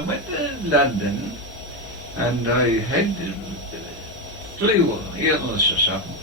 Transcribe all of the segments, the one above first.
I went to London and I had flu illness or something.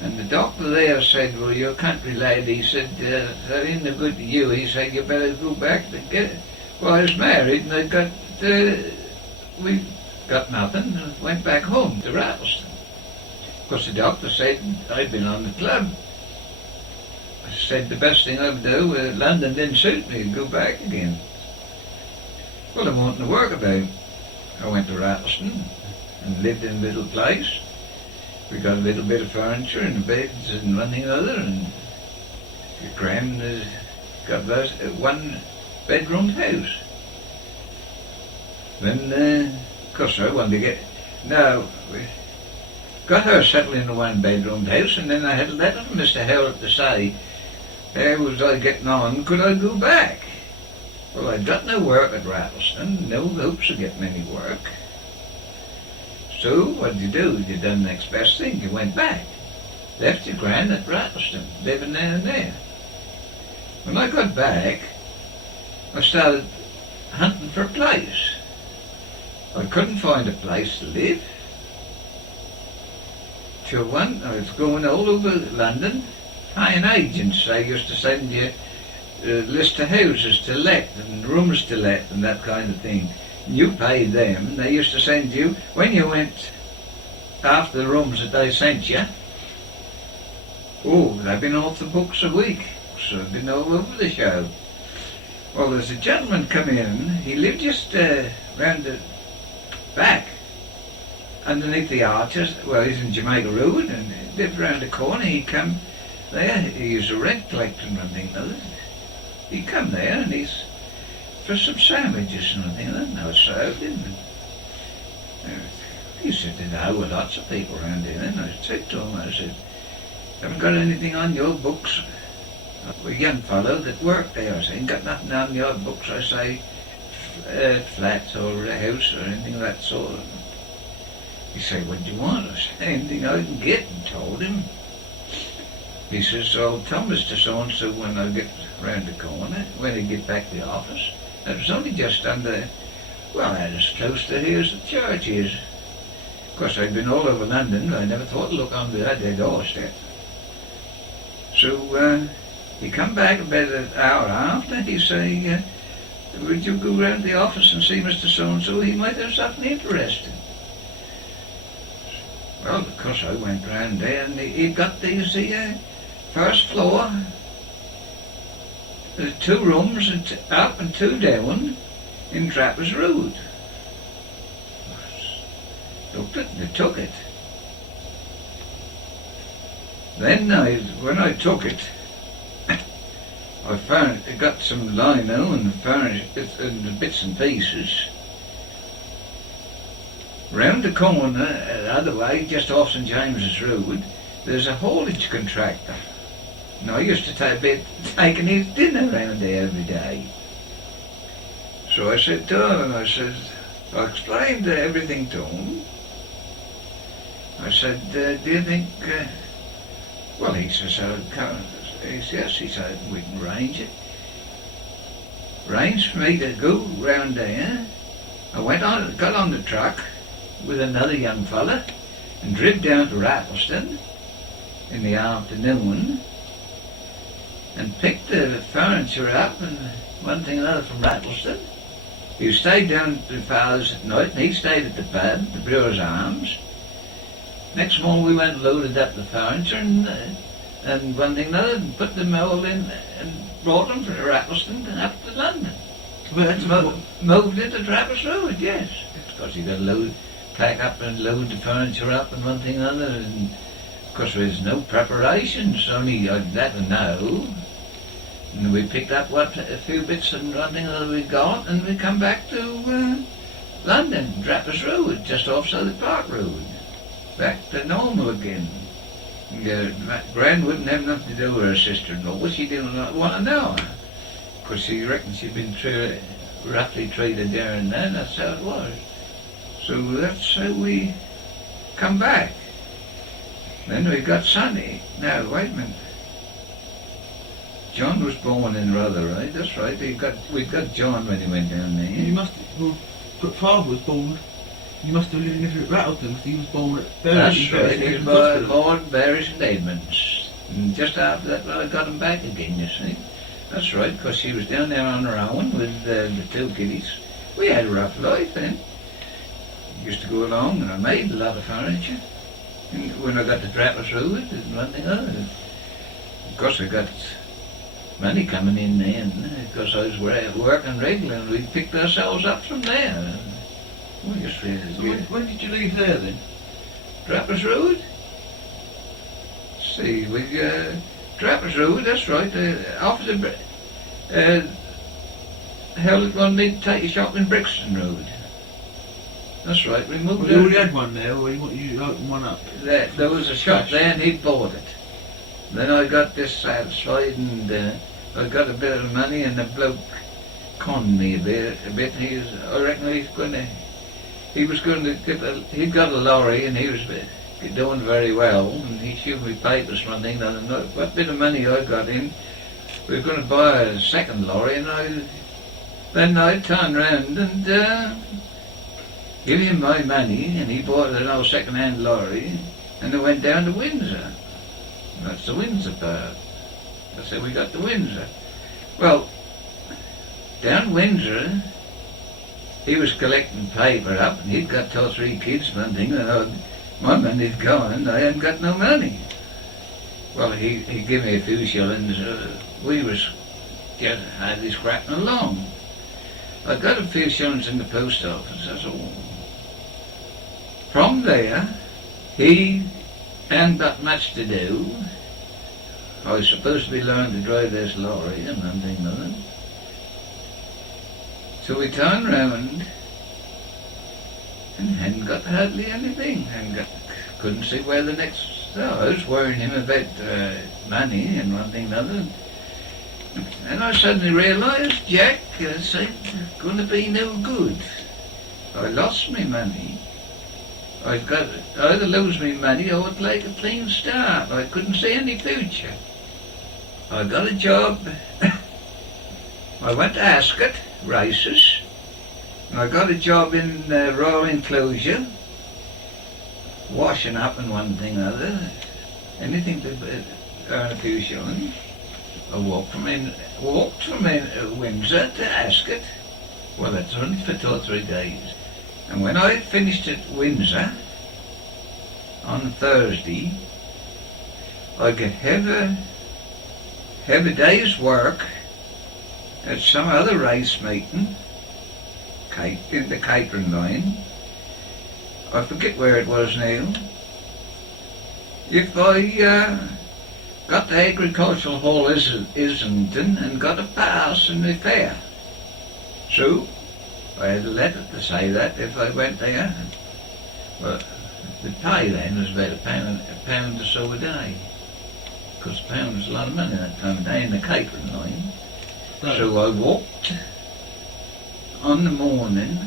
And the doctor there said, well, you're a country lad, he said, that ain't no good to you. He said, you better go back to get it. Well, I was married and we got nothing and went back home to Rattleston. Of course, the doctor said I'd been on the club. I said the best thing I would do, London didn't suit me, go back again. Well, I wanted to work about. I went to Rattleston and lived in a little place. We got a little bit of furniture and beds and one thing or other, and your grand got a one-bedroom house. Then, of course, I wanted to get... Now, we got her settled in a one-bedroom house, and then I had a letter from Mr. Howlett to say, how was I getting on? Could I go back? Well, I'd got no work at Rattleston, no hopes of getting any work. So, what did you do? You done the next best thing. You went back. Left your gran at Rattleston, living there and there. When I got back, I started hunting for a place. I couldn't find a place to live. Till one, I was going all over London, hiring agents. They used to send you a list of houses to let and rooms to let and that kind of thing. You paid them, and they used to send you, when you went after the rooms that they sent you, they've been off the books a week, so they've been all over the show. Well, there's a gentleman come in, he lived just round the back, underneath the arches. Well, he's in Jamaica Road, and he lived round the corner. He come there, he was a rent collector and one thing or other. He come there, and he's for some sandwiches and everything, and I was served him. He said, there were lots of people around here, and I said to him, I said, haven't got anything on your books? A young fellow that worked there, I said, ain't got nothing on your books, I say, flats or a house or anything of that sort. He said, what do you want? I said, anything I can get, and told him. He says, I'll tell Mr. So-and-so when I get round the corner, when I get back to the office. It was only just under, well, that is close to here as the church is. Of course, I'd been all over London, but I never thought to look under that doorstep. So, he come back about an hour after, he say, would you go round the office and see Mr. So-and-so? He might have something interesting. Well, of course, I went round there, and he got these, first floor, there's 2 rooms up and 2 down in Trappers Road. Looked at it, they took it. Then when I took it, I found it got some lino and furniture and bits and pieces. Round the corner, the other way, just off St. James's Road, there's a haulage contractor. And I used to taking his dinner round there every day. So I said to him, I explained everything to him. I said, do you think, well, he says, yes, he said, we can arrange it. Arranged for me to go round there. I got on the truck with another young fella and driven down to Rattleston in the afternoon and picked the furniture up and one thing or another from Rattleston. He stayed down to father's at night, and he stayed at the pub, the Brewer's Arms. Next morning we went and loaded up the furniture and one thing or another, and put them all in and brought them from Rattleston and up to London. Moved into Trappers Road, yes. Because you got to pack up and load the furniture up and one thing or another, and of course there's no preparations, only that and know. And we picked up a few bits and one thing or other we got, and we come back to London, Trappers Road, just off Southern Park Road. Back to normal again. Gran wouldn't have nothing to do with her sister-in-law. What she didn't want to know. Because she reckoned she'd been roughly treated there and then. That's how it was. So that's how we come back. Then we got Sonny. Now, wait a minute. John was born in Rotherhithe, that's right. We got John when he went down there. You must. Well, but father was born. You must have lived in Rattleton because he was born at That's right. He was born at Bury St Edmunds. And just after that, I got him back again, you see. That's right, because he was down there on her own with the two kiddies. We had a rough life then. Used to go along and I made a lot of furniture. And when I got to Trappers Road and one thing other. Of course I got money coming in then because I was working regular and we picked ourselves up from there. We just really so when did you leave there then? Trappers Road? See, Trappers Road, that's right, opposite hell it one big tight shop in Brixton Road. That's right, we moved well, you already had one there, or you opened one up? There was a shop there and he'd bought it. Then I got dissatisfied and I got a bit of money and the bloke conned me a bit. I reckon he was going to he'd got a lorry and he was doing very well and he showed me papers one thing and what bit of money I got in, we were going to buy a second lorry and then I turned round and give him my money and he bought an old second-hand lorry and they went down to Windsor. That's the Windsor part. I said we got to Windsor. Well, down Windsor he was collecting paper up and he'd got 2 or 3 kids one thing and my money'd gone and I hadn't got no money. Well, he gave me a few shillings. We was just hardly scrapping along. I got a few shillings in the post office, that's all. From there, he hadn't got much to do. I was supposed to be learning to drive this lorry and one thing or another. So we turned round and hadn't got hardly anything. Couldn't see where the next... So I was worrying him about money and one thing or another. And I suddenly realised, Jack, it's going to be no good. I lost my money. I'd got either lose my money or I'd like a clean start. I couldn't see any future. I got a job. I went to Ascot races. And I got a job in Royal Enclosure, washing up and one thing or other. Anything to earn a few shillings. I walked from Windsor to Ascot. Well, that's only for 2 or 3 days. And when I finished at Windsor on Thursday, I could have a day's work at some other race meeting in the catering line. I forget where it was now. If I got to Agricultural Hall Islington and got a pass in the fair. So I had a letter to say that if I went there. Well, the pay then was about a pound or so a day. Because a pound was a lot of money that time of day in the catering line. Right. So I walked on the morning.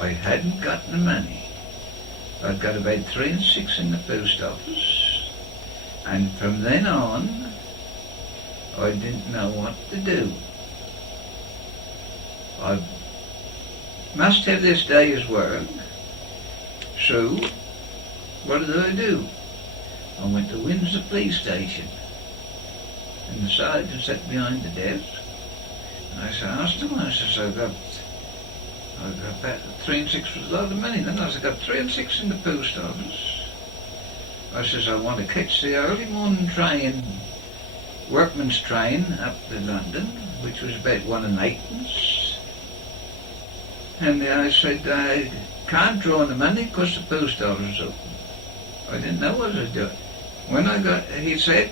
I hadn't got the money. I'd got about 3 6 in the post office. And from then on, I didn't know what to do. I must have this day's work. So, what did I do? I went to Windsor Police Station. And the sergeant sat behind the desk. And I asked him, I says, I got about 3 6 was a lot of money. Then I said, I got 3 6 in the post office. I says, I want to catch the early morning train, workman's train up to London, which was about 1 8. And I said, I can't draw the money because the post office is open. I didn't know what to do. When he said,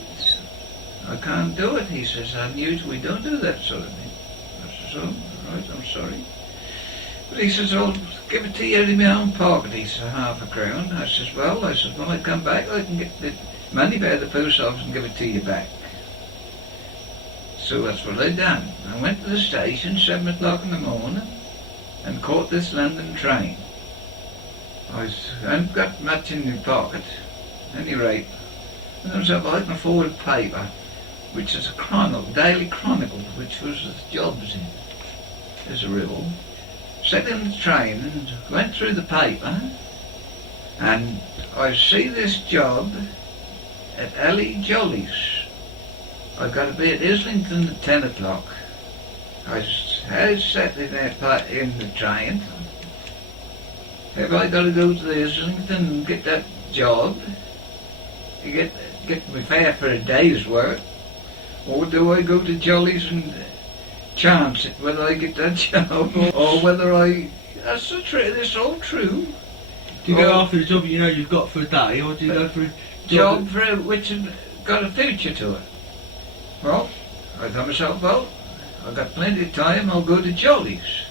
I can't do it. He says, we don't do that sort of thing. I says, oh, right, I'm sorry. But he says, I'll give it to you out of my own pocket. He says, £0.5 crown. I says, well, when I come back, I can get the money back at the post office and give it to you back. So that's what I done. I went to the station, 7 o'clock in the morning, and caught this London train. I hadn't got much in my pocket, at any rate. And I was up, I can afford paper. which is a chronicle, Daily Chronicle, which was the jobs in, as a rule. Sat in the train and went through the paper, and I see this job at Ellie Jolly's. I got to be at Islington at 10 o'clock. I sat in the train. Have I got to go to Islington and get that job? To get my fare for a day's work? Or do I go to Jolly's and chance it whether I get that job or whether I... That's all true. Do you go after the job you know you've got for a day, or do you go for a job which has got a future to it? Well, I thought myself, well, I've got plenty of time, I'll go to Jolly's.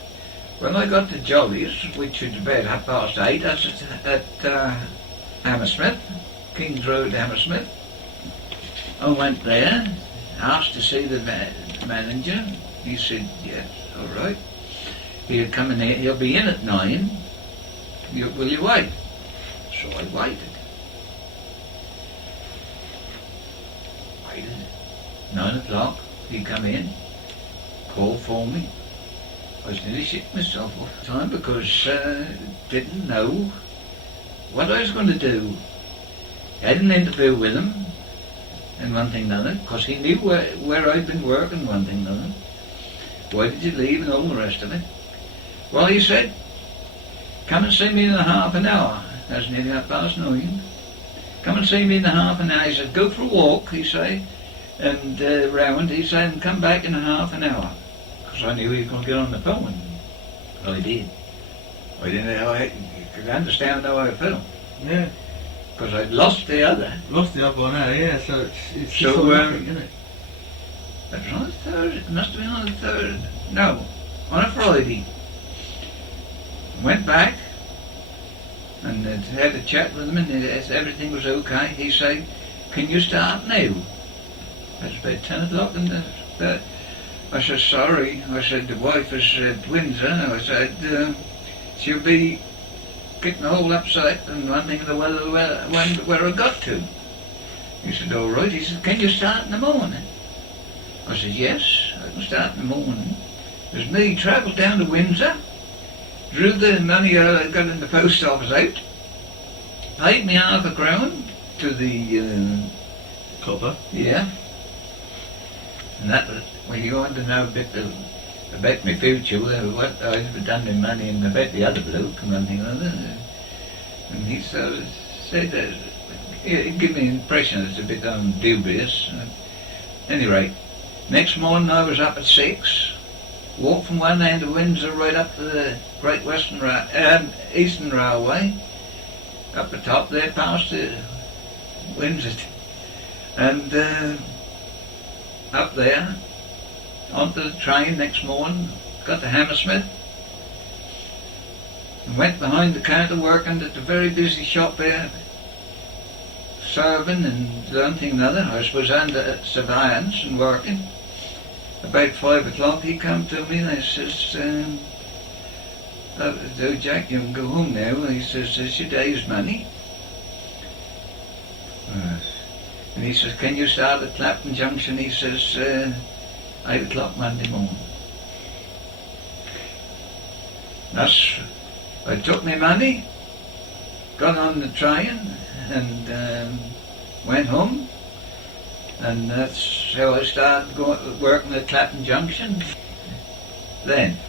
When I got to Jolly's, which was about 8:30, that's at Hammersmith, King's Road, Hammersmith, I went there, asked to see the manager. He said, yes, all right. He'll come in here, he'll be in at 9. Will you wait? So I waited. Waited. 9 o'clock, he come in, called for me. I was nearly shit myself all the time because didn't know what I was going to do. I had an interview with him, and one thing another, because he knew where I'd been working, one thing another. Why did you leave and all the rest of it? Well, he said, come and see me in a half an hour. That's nearly 9:30. Come and see me in a half an hour. He said, go for a walk, he said, and round, he said, and come back in a half an hour. Because I knew he was going to get on the phone. Well, he did. I didn't know, I could understand how I felt. Yeah. Because I'd lost the other. Lost the other one now, yeah, so it's So, just automatic, isn't it? That was on the third, it must have been on the third, no, on a Friday. Went back and had a chat with him, and everything was okay. He said, can you start now? That's about 10 o'clock and I said, sorry. I said, the wife is at Windsor. I said, she'll be getting all upset and wanting to know where I got to. He said, all right. He said, can you start in the morning? I said, yes, I can start in the morning. There's me, travelled down to Windsor, drew the money I got in the post office out, paid me £0.50 to the... Copper? Yeah. And that was, when you want to know a bit about my future, what I've done with money and about the other bloke and one thing or other. And he sort of said that, it gave me an impression it's a bit dubious. At any rate, next morning I was up at 6, walked from one end of Windsor right up to the Great Western Eastern Railway, up the top there past the Windsor, and up there, onto the train next morning, got to Hammersmith, and went behind the counter working at the very busy shop there, serving and one thing and other. I was under surveillance and working. About 5 o'clock he come to me and he says, so Jack, you can go home now. He says, it's your day's money. And he says, can you start at Clapton Junction? He says, 8 o'clock Monday morning. I took my money, got on the train and went home, and that's how I started working at Clapton Junction then.